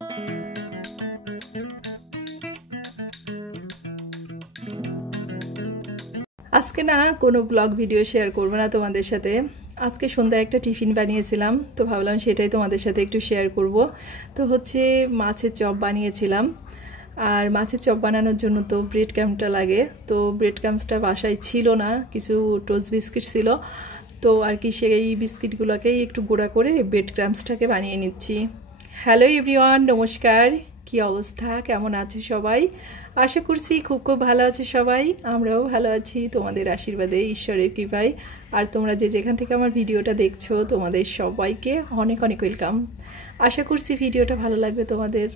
আজকে না কোনো ব্লগ ভিডিও শেয়ার করব না তোমাদের সাথে। আজকে সন্ধ্যায় একটা টিফিন বানিয়েছিলাম, তো ভাবলাম সেটাই তোমাদের সাথে একটু শেয়ার করব। তো হচ্ছে মাছের চপ বানিয়েছিলাম, আর মাছের চপ বানানোর জন্য তো ব্রেড ক্রাম্বটা লাগে। তো ব্রেড ক্রাম্বসটা বাসায় ছিল না, কিছু টোস্ট বিস্কিট ছিল, তো আর কি সেই বিস্কিটগুলোকেই একটু গুঁড়া করে ব্রেড ক্রাম্বসটাকে বানিয়ে নিচ্ছি। হ্যালো এভরিওয়ান, নমস্কার। কি অবস্থা, কেমন আছে সবাই? আশা করছি খুব ভালো আছে সবাই। আমরাও ভালো আছি তোমাদের আশীর্বাদে, ঈশ্বরের কৃপায়। আর তোমরা যে যেখান থেকে আমার ভিডিওটা দেখছো তোমাদের সবাইকে অনেক অনেক ওয়েলকাম। আশা করছি ভিডিওটা ভালো লাগবে তোমাদের।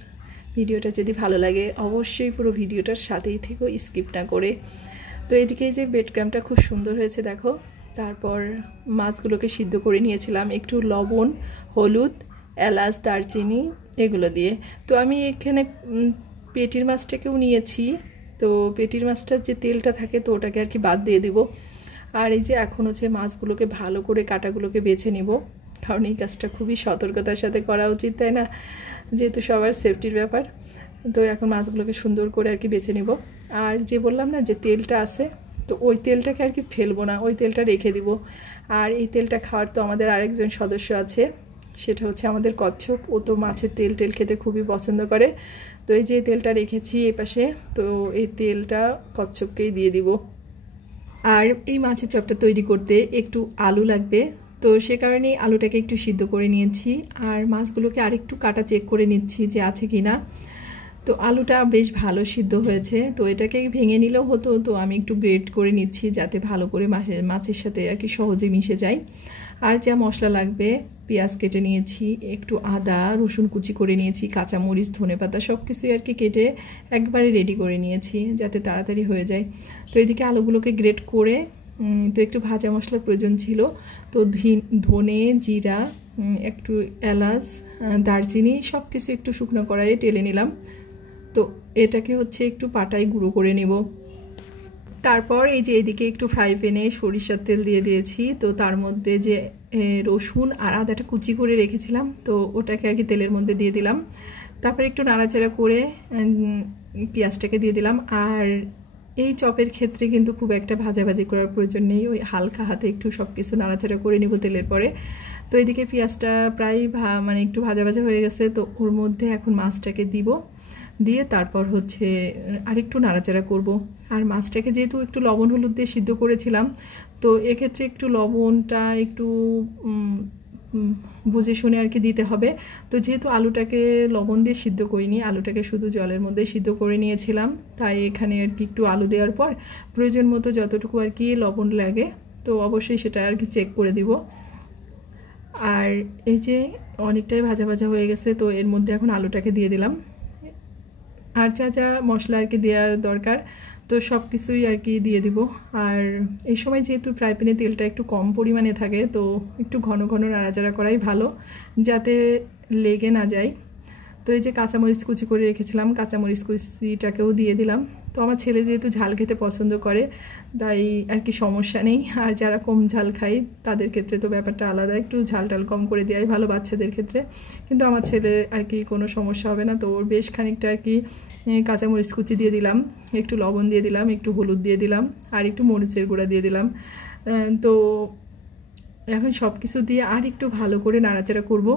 ভিডিওটা যদি ভালো লাগে অবশ্যই পুরো ভিডিওটার সাথেই থেকো, স্কিপ না করে। তো এদিকে যে ব্রেড ক্রাম্বটা খুব সুন্দর হয়েছে দেখো। তারপর মাছগুলোকে সিদ্ধ করে নিয়েছিলাম একটু লবণ, হলুদ, এলাচ, দারচিনি এগুলো দিয়ে। তো আমি এখানে পেটির মাছটাকেও নিয়েছি। তো পেটির মাছটার যে তেলটা থাকে তো ওটাকে আর কি বাদ দিয়ে দিব। আর এই যে এখন হচ্ছে মাছগুলোকে ভালো করে কাটাগুলোকে বেছে নিব, কারণ এই কাজটা খুবই সতর্কতার সাথে করা উচিত, তাই না? যেহেতু সবার সেফটির ব্যাপার। তো এখন মাছগুলোকে সুন্দর করে আর কি বেছে নিব। আর যে বললাম না যে তেলটা আছে, তো ওই তেলটাকে আর কি ফেলবো না, ওই তেলটা রেখে দিব। আর এই তেলটা খাওয়ার তো আমাদের আরেকজন সদস্য আছে, সেটা হচ্ছে আমাদের কচ্ছপ। ও তো মাছের তেল খেতে খুবই পছন্দ করে। তো এই যে তেলটা রেখেছি এই পাশে, তো এই তেলটা কচ্ছপকেই দিয়ে দিব। আর এই মাছের চপটা তৈরি করতে একটু আলু লাগবে, তো সে কারণেই আলুটাকে একটু সিদ্ধ করে নিয়েছি। আর মাছগুলোকে আরেকটু কাটা চেক করে নিচ্ছি যে আছে কি না। তো আলুটা বেশ ভালো সিদ্ধ হয়েছে, তো এটাকে ভেঙে নিলেও হতো, তো আমি একটু গ্রেট করে নিচ্ছি যাতে ভালো করে মাছের সাথে আর কি সহজে মিশে যায়। আর যা মশলা লাগবে, পেঁয়াজ কেটে নিয়েছি, একটু আদা রসুন কুচি করে নিয়েছি, কাঁচামরিচ, ধনেপাতা সব কিছুই আর কি কেটে একবারে রেডি করে নিয়েছি যাতে তাড়াতাড়ি হয়ে যায়। তো এদিকে আলুগুলোকে গ্রেট করে তো একটু ভাজা মশলার প্রয়োজন ছিল। তো ধনে, জিরা, একটু এলাচ, দারচিনি সব কিছু একটু শুকনো কড়াইয়ে টেলে নিলাম। তো এটাকে হচ্ছে একটু পাটায় গুঁড়ো করে নেব। তারপর এই যে এদিকে একটু ফ্রাই প্যানে সরিষার তেল দিয়ে দিয়েছি। তো তার মধ্যে যে রসুন আর আদাটা কুচি করে রেখেছিলাম, তো ওটাকে আর কি তেলের মধ্যে দিয়ে দিলাম। তারপর একটু নাড়াচাড়া করে পেঁয়াজটাকে দিয়ে দিলাম। আর এই চপের ক্ষেত্রে কিন্তু খুব একটা ভাজাভাজি করার প্রয়োজন নেই, ওই হালকা হাতে একটু সব কিছু নাড়াচাড়া করে নেব তেলের পরে। তো এদিকে পেঁয়াজটা প্রায় মানে একটু ভাজা হয়ে গেছে, তো ওর মধ্যে এখন মাছটাকে দিব, দিয়ে তারপর হচ্ছে আরেকটু নাড়াচাড়া করব। আর মাছটাকে যেহেতু একটু লবণ হলুদ দিয়ে সিদ্ধ করেছিলাম, তো এক্ষেত্রে একটু লবণটা একটু বুঝে শুনে আর কি দিতে হবে। তো যেহেতু আলুটাকে লবণ দিয়ে সিদ্ধ করিনি, আলুটাকে শুধু জলের মধ্যে সিদ্ধ করে নিয়েছিলাম, তাই এখানে আর কি একটু আলু দেওয়ার পর প্রয়োজন মতো যতটুকু আর কি লবণ লাগে তো অবশ্যই সেটা আর কি চেক করে দিব। আর এই যে অনেকটাই ভাজা হয়ে গেছে, তো এর মধ্যে এখন আলুটাকে দিয়ে দিলাম। আর যা যা মশলা আর কি দেওয়ার দরকার তো সব কিছুই আর কি দিয়ে দিব। আর এই সময় যেহেতু ফ্রাই প্যানে তেলটা একটু কম পরিমাণে থাকে, তো একটু ঘন নাড়াচাড়া করাই ভালো যাতে লেগে না যায়। তো এই যে কাঁচামরিচ কুচি করে রেখেছিলাম, কাঁচামরিচ কুচিটাকেও দিয়ে দিলাম। তো আমার ছেলে যেহেতু ঝাল খেতে পছন্দ করে তাই আর কি সমস্যা নেই। আর যারা কম ঝাল খায় তাদের ক্ষেত্রে তো ব্যাপারটা আলাদা, একটু ঝাল কম করে দেওয়াই ভালো বাচ্চাদের ক্ষেত্রে। কিন্তু আমার ছেলে আর কি কোনো সমস্যা হবে না, তো ওর বেশ খানিকটা আর কি কাঁচামরিচ কুচি দিয়ে দিলাম, একটু লবণ দিয়ে দিলাম, একটু হলুদ দিয়ে দিলাম, আর একটু মরিচের গুঁড়া দিয়ে দিলাম। তো এখন সব কিছু দিয়ে আর একটু ভালো করে নাড়াচাড়া করব।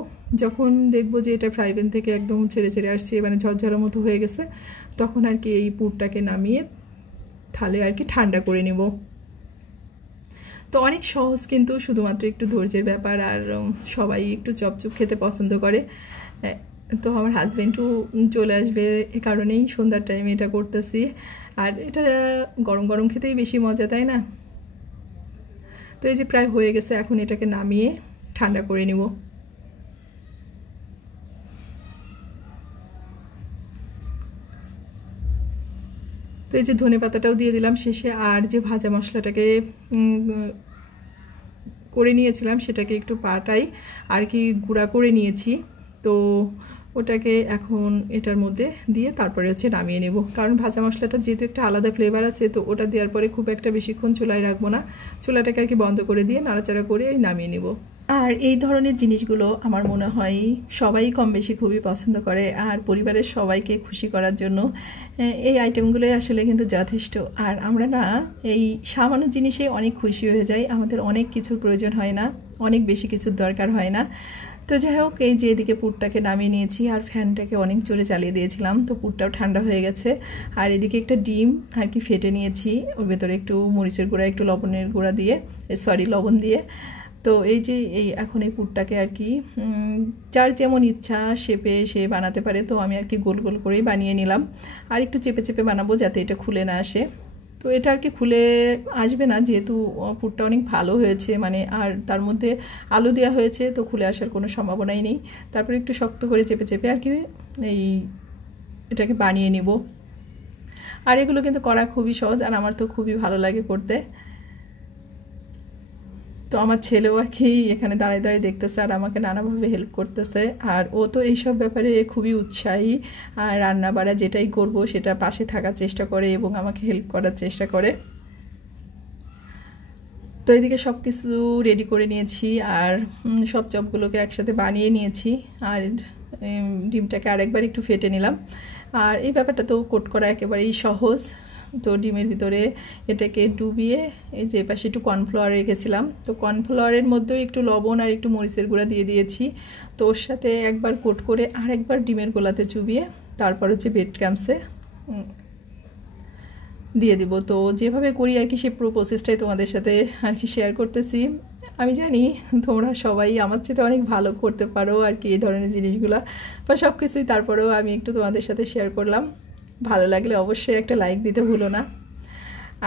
যখন দেখবো যে এটা ফ্রাই প্যান থেকে একদম ছেড়ে আসছে, মানে ঝরঝরা মতো হয়ে গেছে, তখন আর কি এই পুরটাকে নামিয়ে থালে আর কি ঠান্ডা করে নেব। তো অনেক সহজ, কিন্তু শুধুমাত্র একটু ধৈর্যের ব্যাপার। আর সবাই একটু চপচপ খেতে পছন্দ করে। তো আমার হাজব্যান্ডও চলে আসবে, এ কারণেই সন্ধ্যার টাইমে এটা করতেছি। আর এটা গরম খেতেই বেশি মজা, তাই না? তো এই যে প্রায় হয়ে গেছে, এখন এটাকে নামিয়ে ঠান্ডা করে নিব। তো এই যে ধনেপাতাটাও দিয়ে দিলাম শেষে। আর যে ভাজা মশলাটাকে করে নিয়েছিলাম সেটাকে একটু পাটাই আর কি গুঁড়া করে নিয়েছি, তো ওটাকে এখন এটার মধ্যে দিয়ে তারপরে হচ্ছে নামিয়ে নেব। কারণ ভাজা মশলাটা যেহেতু একটা আলাদা ফ্লেভার আছে, তো ওটা দেওয়ার পরে খুব একটা বেশিক্ষণ চুলায় রাখবো না, চুলাটাকে আর কি বন্ধ করে দিয়ে নাড়াচাড়া করে নামিয়ে নেব। আর এই ধরনের জিনিসগুলো আমার মনে হয় সবাই কম বেশি খুবই পছন্দ করে, আর পরিবারের সবাইকে খুশি করার জন্য এই আইটেমগুলোই আসলে কিন্তু যথেষ্ট। আর আমরা না এই সামান্য জিনিসে অনেক খুশি হয়ে যাই, আমাদের অনেক কিছুর প্রয়োজন হয় না, অনেক বেশি কিছুর দরকার হয় না। তো যাই হোক, এই যে এদিকে পুরটাকে নামিয়ে নিয়েছি আর ফ্যানটাকে অনেক জোরে চালিয়ে দিয়েছিলাম, তো পুরটাও ঠান্ডা হয়ে গেছে। আর এদিকে একটা ডিম আর কি ফেটে নিয়েছি, ওর ভেতরে একটু মরিচের গুঁড়া, একটু লবণের গুঁড়া দিয়ে, লবণ দিয়ে। তো এই যে এখন এই পুরটাকে আর কি যার যেমন ইচ্ছা শেপে সে বানাতে পারে, তো আমি আর কি গোল গোল করেই বানিয়ে নিলাম। আর একটু চেপে চেপে বানাবো যাতে এটা খুলে না আসে। তো এটা আর কি খুলে আসবে না, যেহেতু পুরটা অনেক ভালো হয়েছে, মানে আর তার মধ্যে আলু দেওয়া হয়েছে, তো খুলে আসার কোনো সম্ভাবনাই নেই। তারপরে একটু শক্ত করে চেপে চেপে আর কি এটাকে বানিয়ে নিব। আর এগুলো কিন্তু করা খুবই সহজ, আর আমার তো খুবই ভালো লাগে করতে। তো আমার ছেলেও আর কি এখানে দাঁড়িয়ে দাঁড়িয়ে দেখতেছে আর আমাকে নানাভাবে হেল্প করতেছে। আর ও তো এইসব ব্যাপারে খুবই উৎসাহী, আর রান্না বাড়া যেটাই করব সেটা পাশে থাকার চেষ্টা করে এবং আমাকে হেল্প করার চেষ্টা করে। তো এদিকে সব কিছু রেডি করে নিয়েছি আর সব চপগুলোকে একসাথে বানিয়ে নিয়েছি। আর ডিমটাকে আরেকবার একটু ফেটে নিলাম। আর এই ব্যাপারটা তো কোট করা একেবারেই সহজ। তো ডিমের ভিতরে এটাকে ডুবিয়ে এই যে পাশে একটু কর্নফ্লাওয়ার রেখেছিলাম, তো কর্নফ্লাওয়ারের মধ্যেও একটু লবণ আর একটু মরিচের গুঁড়া দিয়ে দিয়েছি। তো ওর সাথে একবার কোট করে আর একবার ডিমের গোলাতে চুবিয়ে তারপর হচ্ছে ব্রেড ক্রাম্বসে দিয়ে দিব। তো যেভাবে করি আর কি সেই পুরো প্রসেসটাই তোমাদের সাথে আর কি শেয়ার করতেছি। আমি জানি তোমরা সবাই আমার চেয়ে অনেক ভালো করতে পারো আর কি এই ধরনের জিনিসগুলো, বা সব কিছুই, তারপরেও আমি একটু তোমাদের সাথে শেয়ার করলাম। ভালো লাগলে অবশ্যই একটা লাইক দিতে ভুলো না।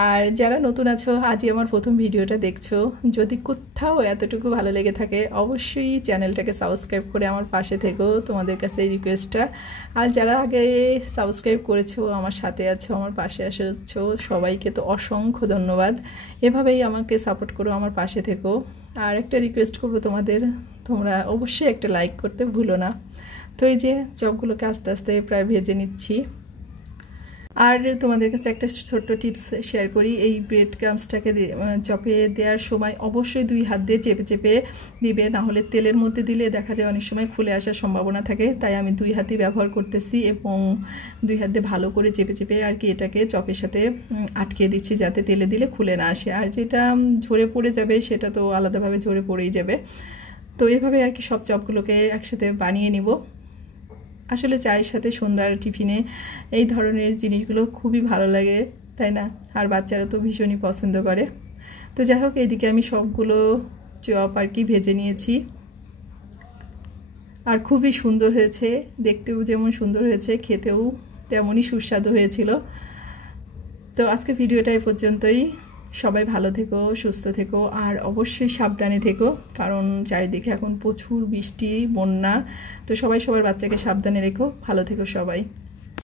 আর যারা নতুন আছো, আজই আমার প্রথম ভিডিওটা দেখছো, যদি কোথাও এতটুকু ভালো লেগে থাকে অবশ্যই চ্যানেলটাকে সাবস্ক্রাইব করে আমার পাশে থেকো, তোমাদের কাছে এই রিকোয়েস্টটা। আর যারা আগে সাবস্ক্রাইব করেছো, আমার সাথে আছো, আমার পাশে আসছো, সবাইকে তো অসংখ্য ধন্যবাদ। এভাবেই আমাকে সাপোর্ট করো, আমার পাশে থেকো। আর একটা রিকোয়েস্ট করবো তোমাদের, তোমরা অবশ্যই একটা লাইক করতে ভুলো না। তো এই যে চপগুলোকে আস্তে আস্তে প্রায় ভেজে নিচ্ছি। আর তোমাদের কাছে একটা ছোট্ট টিপস শেয়ার করি, এই ব্রেড ক্রাম্বসটাকে চপে দেওয়ার সময় অবশ্যই 2 হাত দিয়ে চেপে চেপে দিবে, না হলে তেলের মধ্যে দিলে দেখা যায় অনেক সময় খুলে আসার সম্ভাবনা থাকে। তাই আমি 2 হাতই ব্যবহার করতেছি এবং 2 হাত দিয়ে ভালো করে চেপে চেপে আর কি এটাকে চপের সাথে আটকে দিচ্ছি, যাতে তেলে দিলে খুলে না আসে। আর যেটা ঝরে পড়ে যাবে সেটা তো আলাদাভাবে ঝরে পড়েই যাবে। তো এভাবে আর কি সব চপগুলোকে একসাথে বানিয়ে নিব। আসলে চায়ের সাথে সন্ধ্যার টিফিনে এই ধরনের জিনিসগুলো খুবই ভালো লাগে, তাই না? আর বাচ্চারা তো ভীষণই পছন্দ করে। তো যাই হোক, এইদিকে আমি সবগুলো চপ আর কি ভেজে নিয়েছি, আর খুবই সুন্দর হয়েছে, দেখতেও যেমন সুন্দর হয়েছে, খেতেও তেমনই সুস্বাদু হয়েছিল। তো আজকের ভিডিওটা এই পর্যন্তই। সবাই ভালো থেকো, সুস্থ থেকো, আর অবশ্যই সাবধানে থেকো, কারণ চারিদিকে এখন প্রচুর বৃষ্টি, বন্যা। তো সবাই সবার বাচ্চাকে সাবধানে রেখো, ভালো থেকো সবাই।